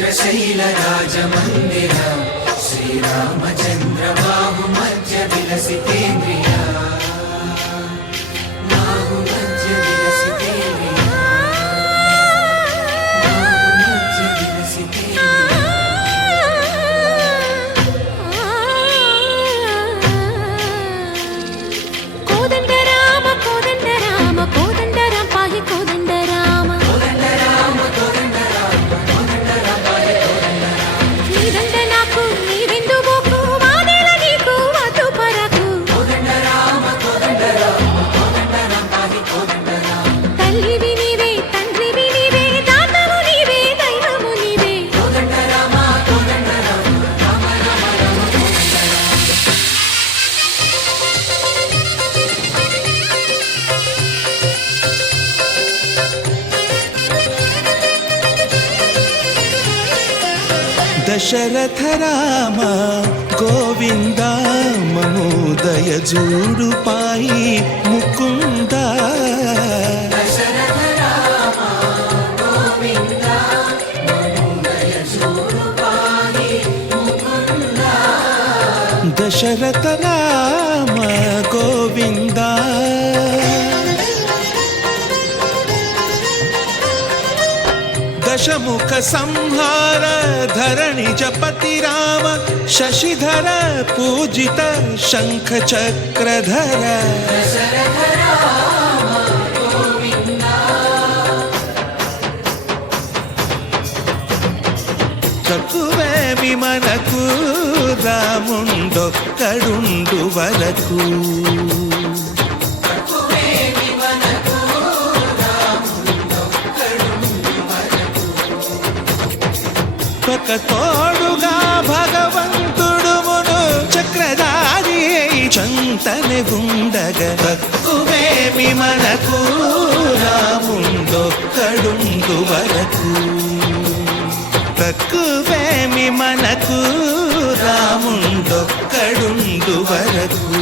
छत्रशैलराजमन्दिर श्रीरामचन्द्र बाहुमध्य विलसितेन्द्रिया बाहुमध्य विलसितेन्द्रिया बाहुमध्य विलसितेन्द्रिया कोदंड राम पाहि कोदंड राम नीदंड नाकु नीविंदु बोकु वादेल नीकु वतु परकु तल्लिवि नीवे तंड्रिवि नीवे दातवु नीवे दैवमु नीवे दशरथ राम गोविंद मनोदय जूडु पाई मुकुंद दशरथ राम गोविंद दशमुख संहार धरणि जपति राम शशिधर पूजित शंख चक्रधर తక్కువే విమనకు రాముండొక్కడుండు వరకు ఒక తోడుగా భగవంతుడు మును చక్రధారి చంతని ఉండగ తక్కువేమి మనకు రాముండొక్కడుండు వరకు తక్కువేమి మనకు రాముండొక్కడుండు వరకు